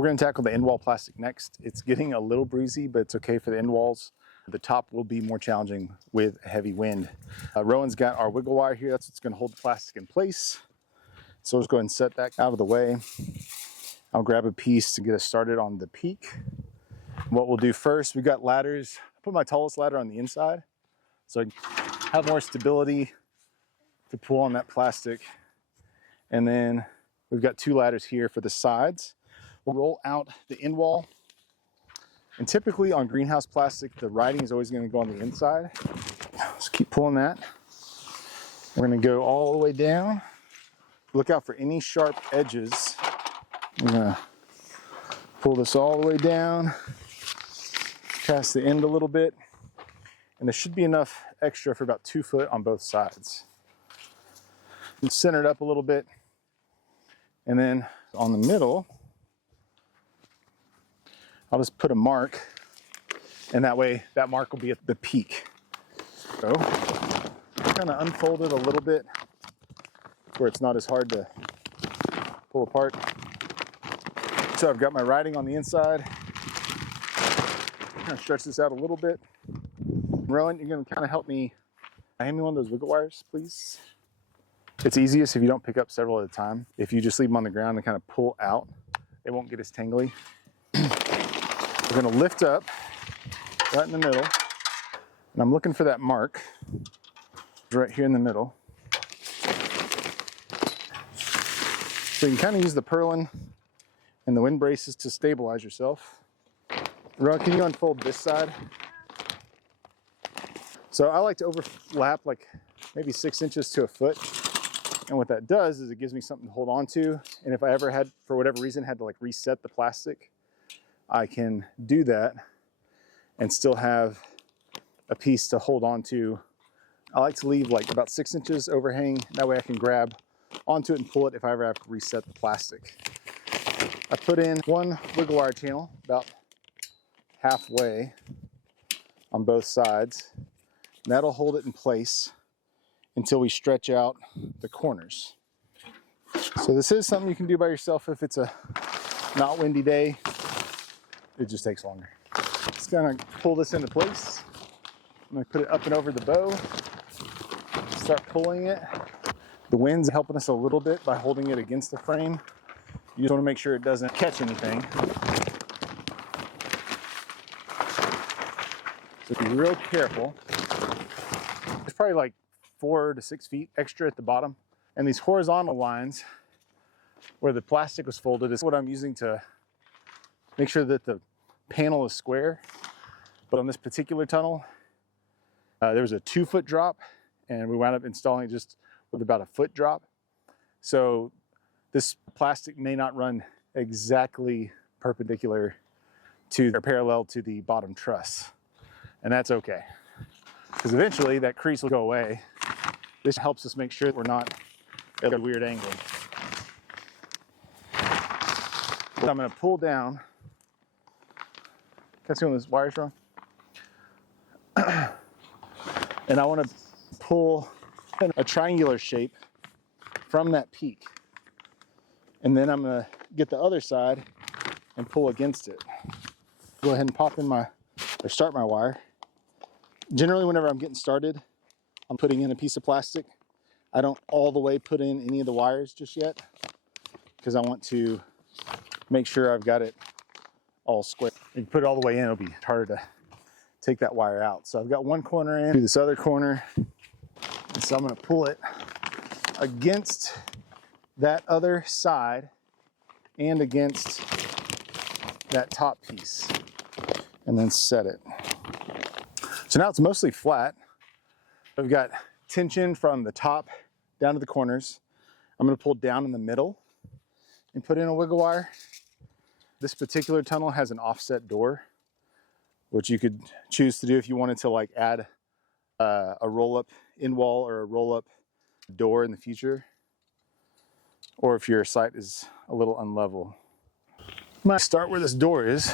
We're going to tackle the end wall plastic next. It's getting a little breezy, but it's okay for the end walls. The top will be more challenging with a heavy wind. Rowan's got our wiggle wire here. That's what's going to hold the plastic in place. So let's go ahead and set that out of the way. I'll grab a piece to get us started on the peak. What we'll do first, we've got ladders. I put my tallest ladder on the inside so I can have more stability to pull on that plastic. And then we've got 2 ladders here for the sides. We'll roll out the end wall. And typically on greenhouse plastic, the writing is always going to go on the inside. Let's keep pulling that. We're going to go all the way down. Look out for any sharp edges. I'm going to pull this all the way down, past the end a little bit, and there should be enough extra for about 2 foot on both sides. And center it up a little bit, and then on the middle, I'll just put a mark, and that way that mark will be at the peak. So, kind of unfold it a little bit where it's not as hard to pull apart. So I've got my writing on the inside. Kind of stretch this out a little bit. Rowan, you're going to kind of help me. Hand me one of those wiggle wires, please. It's easiest if you don't pick up several at a time. If you just leave them on the ground and kind of pull out, it won't get as tangly. We're going to lift up right in the middle. And I'm looking for that mark right here in the middle. So you can kind of use the purlin and the wind braces to stabilize yourself. Rowan, can you unfold this side? So I like to overlap like maybe 6 inches to a foot. And what that does is it gives me something to hold on to. And if I ever had, for whatever reason, had to like reset the plastic, I can do that and still have a piece to hold on to. I like to leave like about 6 inches overhang. That way I can grab onto it and pull it if I ever have to reset the plastic. I put in 1 wiggle wire channel about halfway on both sides. And that'll hold it in place until we stretch out the corners. So this is something you can do by yourself if it's a not windy day. It just takes longer. Just gonna pull this into place. I'm gonna put it up and over the bow. Start pulling it. The wind's helping us a little bit by holding it against the frame. You just want to make sure it doesn't catch anything. So be real careful. There's probably like 4 to 6 feet extra at the bottom. And these horizontal lines where the plastic was folded is what I'm using to make sure that the panel is square. But on this particular tunnel, there was a 2 foot drop and we wound up installing it just with about a foot drop. So this plastic may not run exactly perpendicular to or parallel to the bottom truss. And that's okay, because eventually that crease will go away. This helps us make sure we're not at a weird angle. So I'm going to pull down. Can I see one of those wires, Ron? And I want to pull a triangular shape from that peak. And then I'm going to get the other side and pull against it. Go ahead and pop in start my wire. Generally, whenever I'm getting started, I'm putting in a piece of plastic. I don't all the way put in any of the wires just yet because I want to make sure I've got it all square. If you put it all the way in, it'll be harder to take that wire out. So I've got one corner in, do this other corner. And so I'm going to pull it against that other side and against that top piece and then set it. So now it's mostly flat. I've got tension from the top down to the corners. I'm going to pull down in the middle and put in a wiggle wire. This particular tunnel has an offset door, which you could choose to do if you wanted to like add a roll-up end wall or a roll-up door in the future, or if your site is a little unlevel. I'm going to start where this door is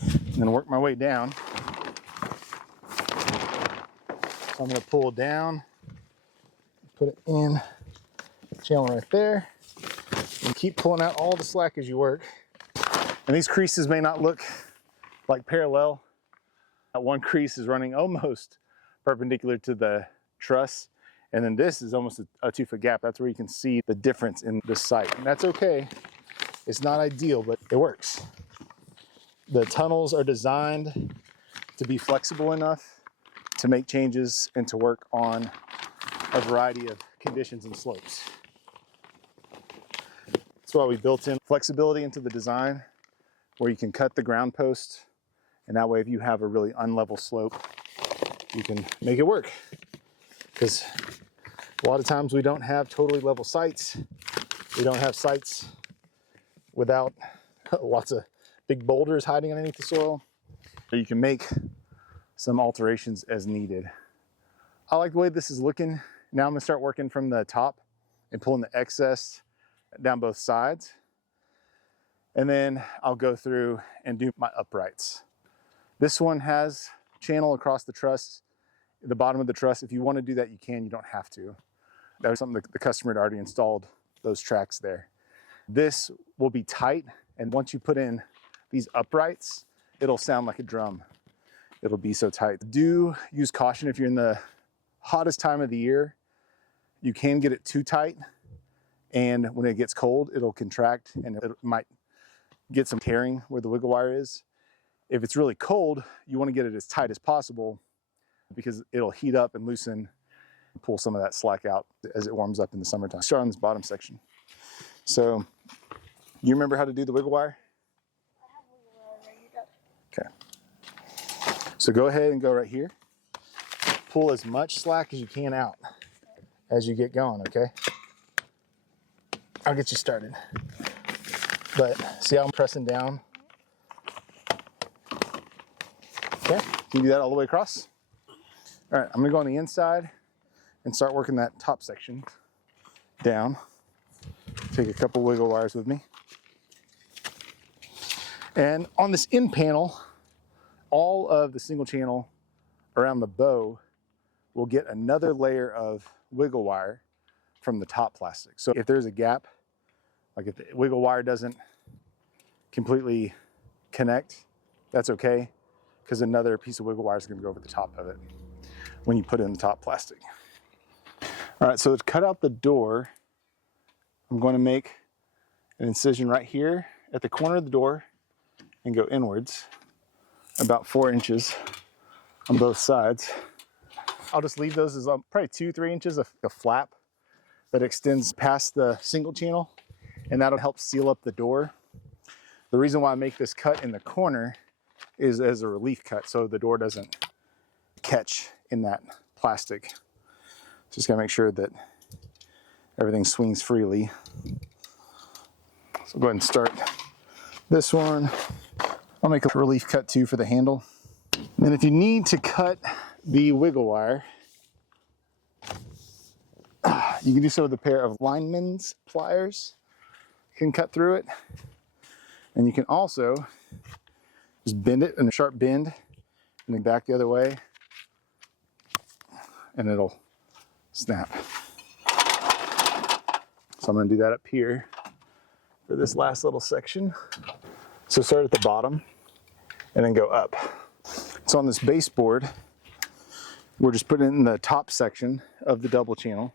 and then work my way down. So I'm going to pull down, put it in channel right there, and keep pulling out all the slack as you work. And these creases may not look like parallel. One crease is running almost perpendicular to the truss, and then this is almost a 2-foot gap. That's where you can see the difference in the site, and that's okay. It's not ideal, but it works. The tunnels are designed to be flexible enough to make changes and to work on a variety of conditions and slopes. That's why we built in flexibility into the design, where you can cut the ground post, and that way if you have a really unlevel slope, you can make it work. Because a lot of times we don't have totally level sites. We don't have sites without lots of big boulders hiding underneath the soil. So you can make some alterations as needed. I like the way this is looking. Now I'm gonna start working from the top and pulling the excess down both sides. And then I'll go through and do my uprights. This one has channel across the truss, the bottom of the truss. If you want to do that, you can, you don't have to. That was something the customer had already installed those tracks there. This will be tight, and once you put in these uprights, it'll sound like a drum. It'll be so tight. Do use caution if you're in the hottest time of the year. You can get it too tight, and when it gets cold, it'll contract and it might get some tearing where the wiggle wire is. If it's really cold, you want to get it as tight as possible because it'll heat up and loosen, and pull some of that slack out as it warms up in the summertime. Start on this bottom section. So, you remember how to do the wiggle wire? I have wiggle wire right here. Okay. So go ahead and go right here. Pull as much slack as you can out as you get going, okay? I'll get you started. But see how I'm pressing down? Okay, can you do that all the way across? All right, I'm gonna go on the inside and start working that top section down. Take a couple wiggle wires with me. And on this end panel, all of the single channel around the bow will get another layer of wiggle wire from the top plastic. So if there's a gap, like if the wiggle wire doesn't completely connect, that's okay, because another piece of wiggle wire is going to go over the top of it when you put it in the top plastic. All right, so to cut out the door, I'm going to make an incision right here at the corner of the door and go inwards about 4 inches on both sides. I'll just leave those as probably 2-3 inches of a flap that extends past the single channel, and that'll help seal up the door. The reason why I make this cut in the corner is as a relief cut, so the door doesn't catch in that plastic. Just gotta make sure that everything swings freely. So go ahead and start this one. I'll make a relief cut too for the handle. And then if you need to cut the wiggle wire, you can do so with a pair of lineman's pliers. You can cut through it. And you can also just bend it in a sharp bend and then back the other way, and it'll snap. So I'm going to do that up here for this last little section. So start at the bottom and then go up. So on this baseboard, we're just putting it in the top section of the double channel,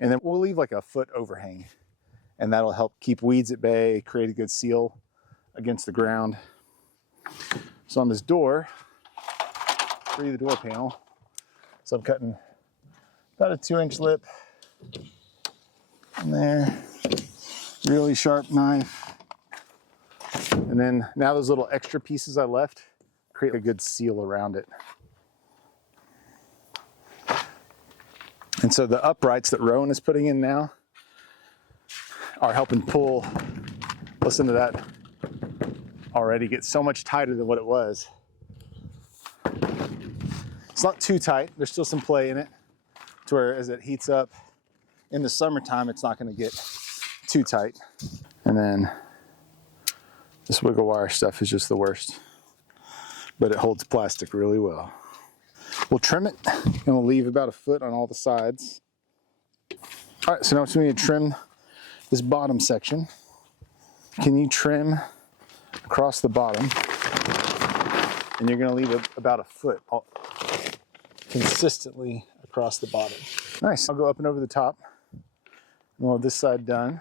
and then we'll leave like a foot overhang, and that'll help keep weeds at bay, create a good seal against the ground. So on this door, free the door panel. So I'm cutting about a 2-inch lip in there, really sharp knife. And then now those little extra pieces I left create a good seal around it. And so the uprights that Rowan is putting in now are helping pull, listen to that, already get so much tighter than what it was. It's not too tight, there's still some play in it, to where as it heats up in the summertime, it's not gonna get too tight. And then this wiggle wire stuff is just the worst, but it holds plastic really well. We'll trim it and we'll leave about a foot on all the sides. All right, so now we need to trim this bottom section. Can you trim a across the bottom, and you're going to leave about a foot consistently across the bottom. Nice. I'll go up and over the top. We'll have this side done.